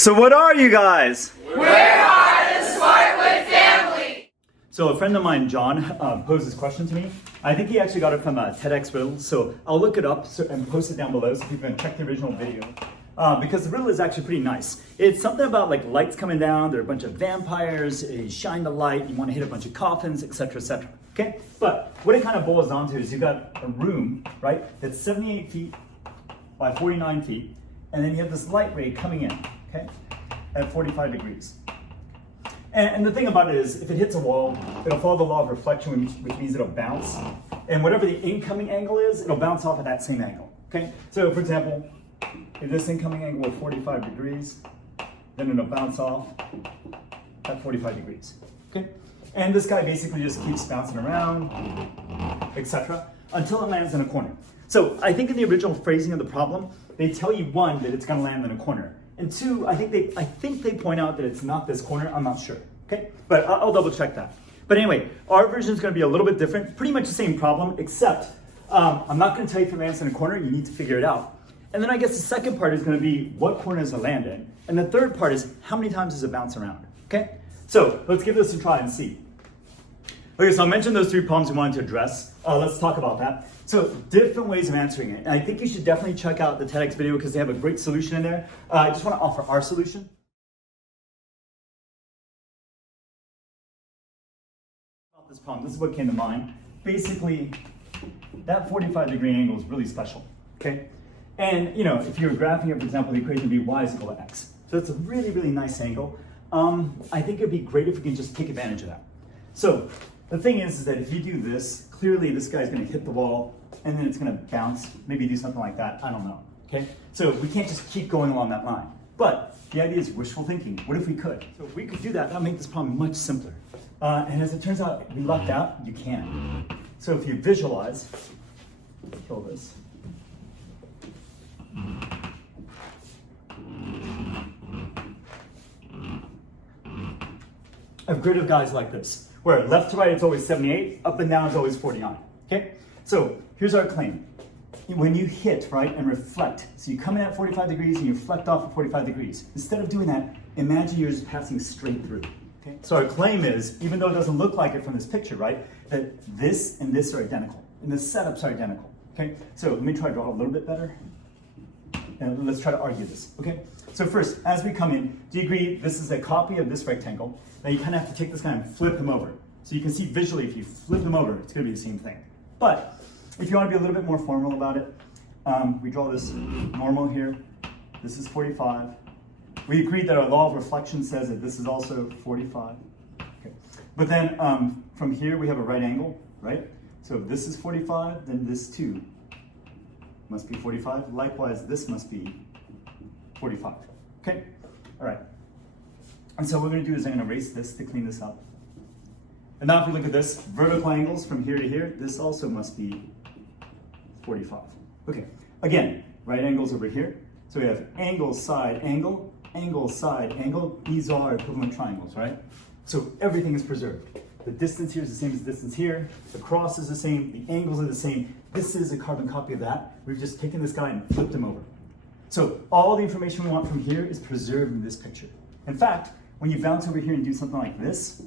So what are you guys? We're the Smartwood family. So a friend of mine, John, posed this question to me. I think he actually got it from TEDx Riddle, so I'll look it up and post it down below so people can check the original video. Because the riddle is actually pretty nice. It's something about like lights coming down, there are a bunch of vampires, you shine the light, you want to hit a bunch of coffins, etc., etc. Okay? But what it kind of boils down to is you've got a room, right, that's 78 feet by 49 feet, and then you have this light ray coming in, okay, at 45 degrees. And the thing about it is, if it hits a wall, it'll follow the law of reflection, which means it'll bounce. And whatever the incoming angle is, it'll bounce off at that same angle, okay? So for example, if this incoming angle is 45 degrees, then it'll bounce off at 45 degrees, okay? And this guy basically just keeps bouncing around, etc., until it lands in a corner. So I think in the original phrasing of the problem, they tell you, one, that it's gonna land in a corner. And two, I think they point out that it's not this corner, I'm not sure, okay? But I'll double check that. But anyway, our version is gonna be a little bit different, pretty much the same problem, except I'm not gonna tell you if it lands in a corner, you need to figure it out. And then I guess the second part is gonna be what corner does it land in? And the third part is how many times does it bounce around, okay? So let's give this a try and see. Okay, so I mentioned those three problems we wanted to address. Let's talk about that. So different ways of answering it. And I think you should definitely check out the TEDx video because they have a great solution in there. I just want to offer our solution. About this problem, this is what came to mind. Basically, that 45-degree angle is really special, okay? And you know, if you were graphing it, for example, the equation would be y is equal to x. So it's a really, really nice angle. I think it'd be great if we can just take advantage of that. So the thing is that if you do this, clearly this guy's gonna hit the wall and then it's gonna bounce, maybe do something like that, I don't know, okay? So we can't just keep going along that line. But the idea is wishful thinking. What if we could? So if we could do that, that would make this problem much simpler. And as it turns out, we lucked out, you can. So if you visualize, kill this. A grid of guys like this, where left to right it's always 78, up and down it's always 49, okay? So here's our claim. When you hit, right, and reflect, so you come in at 45 degrees and you reflect off at 45 degrees. Instead of doing that, imagine you're just passing straight through, okay? So our claim is, even though it doesn't look like it from this picture, right, that this and this are identical, and the setups are identical, okay? So let me try to draw a little bit better. And let's try to argue this, okay? So first, as we come in, do you agree this is a copy of this rectangle? Now you kind of have to take this guy and flip him over. So you can see visually, if you flip him over, it's gonna be the same thing. But if you wanna be a little bit more formal about it, we draw this normal here. This is 45. We agreed that our law of reflection says that this is also 45. Okay. But then from here, we have a right angle, right? So if this is 45, then this too must be 45. Likewise, this must be 45, okay? All right. And so what we're gonna do is I'm gonna erase this to clean this up. And now if we look at this, vertical angles from here to here, this also must be 45. Okay, again, right angles over here. So we have angle, side, angle, angle, side, angle. These are equivalent triangles, right? So everything is preserved. The distance here is the same as the distance here. The cross is the same, the angles are the same. This is a carbon copy of that. We've just taken this guy and flipped him over. So all the information we want from here is preserved in this picture. In fact, when you bounce over here and do something like this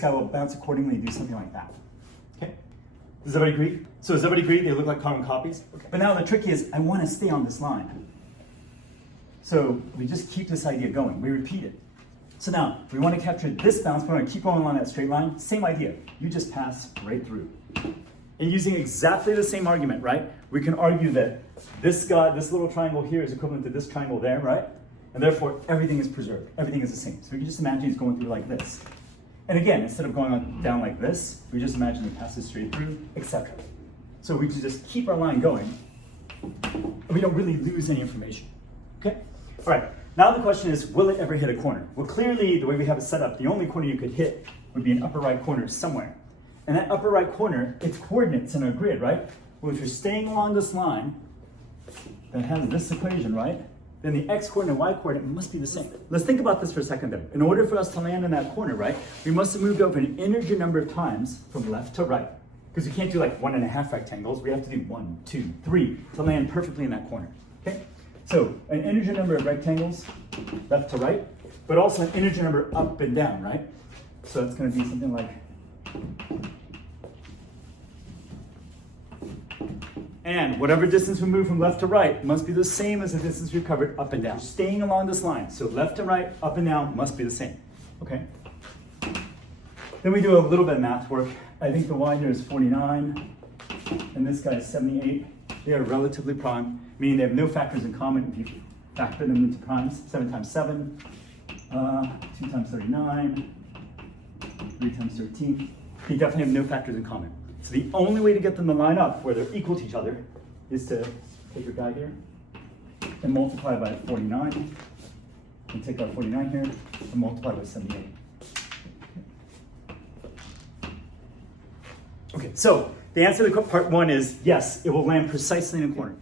guy will bounce accordingly and do something like that. Okay? Does everybody agree? So does everybody agree they look like carbon copies? Okay. But now the trick is, I want to stay on this line. So we just keep this idea going. We repeat it. So now, we want to capture this bounce, we want to keep going along that straight line. Same idea. You just pass right through. And using exactly the same argument, right? We can argue that this guy, this little triangle here is equivalent to this triangle there, right? And therefore, everything is preserved. Everything is the same. So we can just imagine he's going through like this. And again, instead of going down like this, we just imagine he passes straight through, etc. So we can just keep our line going, and we don't really lose any information. Okay? All right. Now the question is, will it ever hit a corner? Well, clearly, the way we have it set up, the only corner you could hit would be an upper right corner somewhere. And that upper right corner, its coordinates in our grid, right? Well, if you're staying along this line that has this equation, right? Then the x coordinate and y coordinate must be the same. Let's think about this for a second though. In order for us to land in that corner, right, we must have moved over an integer number of times from left to right. Because we can't do like 1.5 rectangles. We have to do 1, 2, 3 to land perfectly in that corner. Okay? So an integer number of rectangles, left to right, but also an integer number up and down, right? So it's going to be something like, and whatever distance we move from left to right must be the same as the distance we covered up and down. Staying along this line, so left to right, up and down must be the same, okay? Then we do a little bit of math work. I think the y here is 49, and this guy is 78. They are relatively prime, meaning they have no factors in common if you factor them into primes. 7 times 7, 2 times 39, 3 times 13. They definitely have no factors in common. So the only way to get them to line up where they're equal to each other is to take your guy here and multiply by 49, and take our 49 here and multiply by 78. Okay, so the answer to part one is yes, it will land precisely in a corner.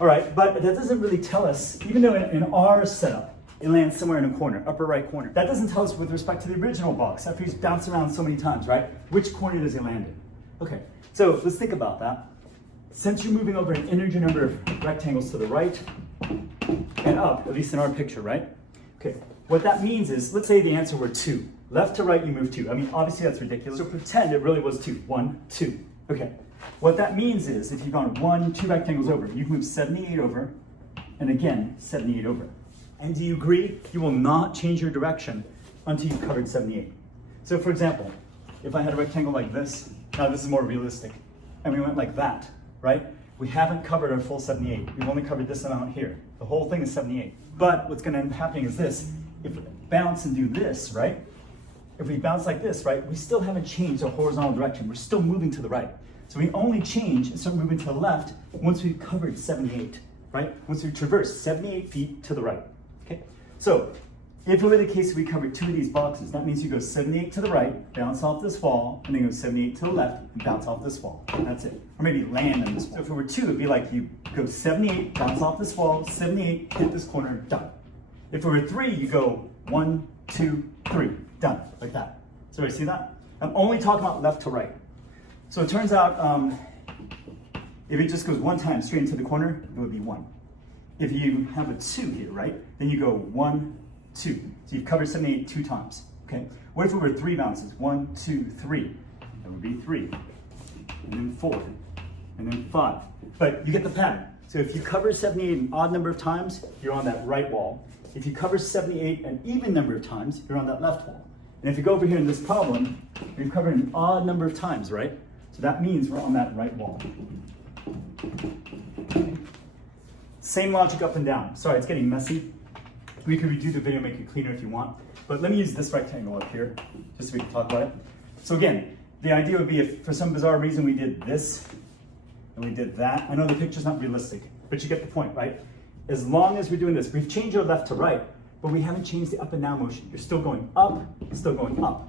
All right, but that doesn't really tell us, even though in our setup, it lands somewhere in a corner, upper right corner. That doesn't tell us with respect to the original box, after he's bounced around so many times, right? Which corner does it land in? Okay, so let's think about that. Since you're moving over an integer number of rectangles to the right and up, at least in our picture, right? Okay, what that means is, let's say the answer were 2. Left to right, you move 2. I mean, obviously that's ridiculous. So pretend it really was 2. 1, 2. Okay, what that means is, if you've gone 1, 2 rectangles over, you've moved 78 over, and again, 78 over. And do you agree? You will not change your direction until you've covered 78. So for example, if I had a rectangle like this, now this is more realistic, and we went like that, right? We haven't covered our full 78. We've only covered this amount here. The whole thing is 78. But what's going to end up happening is this. If we bounce and do this, right? If we bounce like this, right, we still haven't changed our horizontal direction. We're still moving to the right. So we only change and start moving to the left once we've covered 78, right? Once we've traversed 78 feet to the right, okay? So if it were the case we covered 2 of these boxes, that means you go 78 to the right, bounce off this wall, and then go 78 to the left, and bounce off this wall. That's it. Or maybe land on this wall. So if it were 2, it'd be like you go 78, bounce off this wall, 78, hit this corner, done. If it were 3, you go 1, 2, 3, done, like that. So you see that? I'm only talking about left to right. So it turns out if it just goes 1 time straight into the corner, it would be 1. If you have a 2 here, right, then you go 1, 2. So you've covered 78 2 times, okay? What if it were 3 bounces? 1, 2, 3. That would be 3. And then 4. And then 5. But you get the pattern. So if you cover 78 an odd number of times, you're on that right wall. If you cover 78 an even number of times, you're on that left wall. And if you go over here in this problem, we've covered an odd number of times, right? So that means we're on that right wall. Okay. Same logic up and down. Sorry, it's getting messy. We could redo the video, make it cleaner if you want. But let me use this rectangle up here, just so we can talk about it. So again, the idea would be if for some bizarre reason we did this, and we did that. I know the picture's not realistic, but you get the point, right? As long as we're doing this, we've changed our left to right, but we haven't changed the up and down motion. You're still going up, still going up.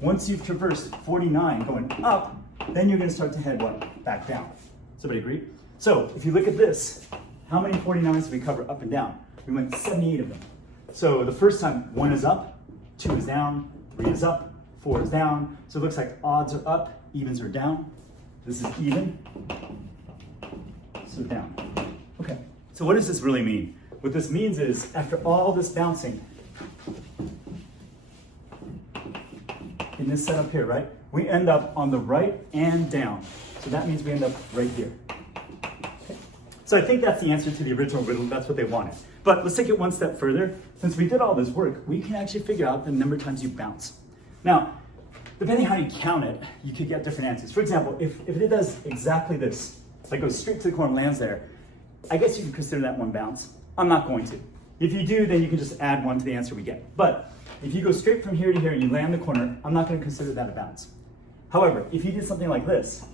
Once you've traversed 49 going up, then you're gonna start to head what? Back down. Does everybody agree? So if you look at this, how many 49s did we cover up and down? We went 78 of them. So the first time, 1 is up, 2 is down, 3 is up, 4 is down. So it looks like odds are up, evens are down. This is even, so down. Okay, so what does this really mean? What this means is, after all this bouncing, in this setup here, right? We end up on the right and down. So that means we end up right here. Okay. So I think that's the answer to the original riddle. That's what they wanted. But let's take it one step further. Since we did all this work, we can actually figure out the number of times you bounce. Now, depending how you count it, you could get different answers. For example, if it does exactly this, like goes straight to the corner and lands there, I guess you could consider that 1 bounce. I'm not going to. If you do, then you can just add 1 to the answer we get. But if you go straight from here to here and you land the corner, I'm not going to consider that a bounce. However, if you did something like this,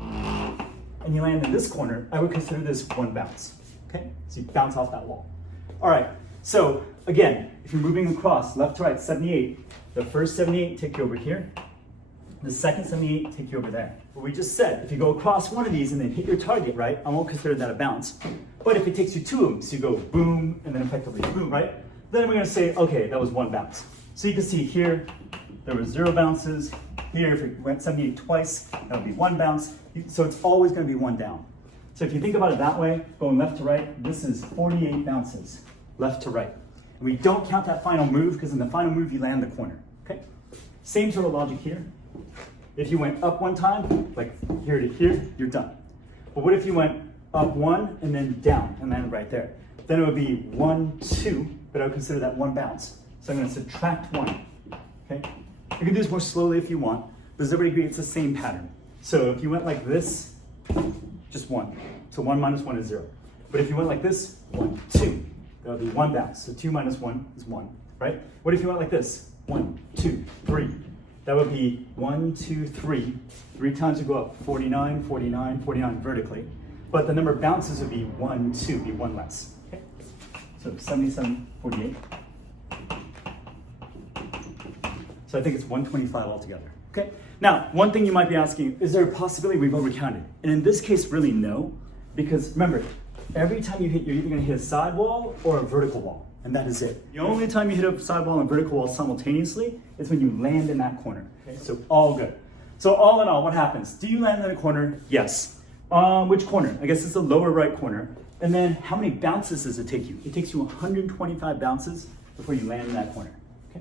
and you land in this corner, I would consider this 1 bounce. Okay? So you bounce off that wall. All right, so again, if you're moving across left to right, 78, the first 78 take you over here. The second 78 take you over there. What we just said, if you go across one of these and then hit your target, right, I won't consider that a bounce. But if it takes you 2 of them, so you go boom, and then effectively boom, right? Then we're gonna say, okay, that was 1 bounce. So you can see here, there were 0 bounces. Here, if it went 78 twice, that would be 1 bounce. So it's always gonna be 1 down. So if you think about it that way, going left to right, this is 48 bounces, left to right. And we don't count that final move because in the final move you land the corner, okay? Same sort of logic here. If you went up one time, like here to here, you're done. But what if you went up one and then down and landed right there? Then it would be 1, 2, but I would consider that one bounce. So I'm going to subtract 1, okay? You can do this more slowly if you want, but does everybody agree it's the same pattern? So if you went like this, just 1. So 1 minus 1 is 0. But if you went like this, 1, 2, that would be 1 bounce. So 2 minus 1 is 1, right? What if you went like this? 1, 2, 3. That would be 1, 2, 3. 3 times you go up, 49, 49, 49 vertically. But the number of bounces would be 1, 2, be 1 less. Okay? So 77, 48. So I think it's 125 altogether. Okay? Now, one thing you might be asking, is there a possibility we've overcounted? And in this case, really no. Because remember, every time you hit, you're either going to hit a sidewall or a vertical wall. And that is it. The only time you hit a sidewall and a vertical wall simultaneously is when you land in that corner. Okay? So all good. So all in all, what happens? Do you land in a corner? Yes. Which corner? I guess it's the lower right corner. And then how many bounces does it take you? It takes you 125 bounces before you land in that corner. Okay?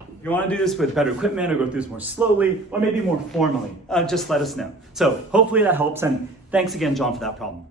If you want to do this with better equipment or go through this more slowly or maybe more formally, just let us know. So hopefully that helps. And thanks again, John, for that problem.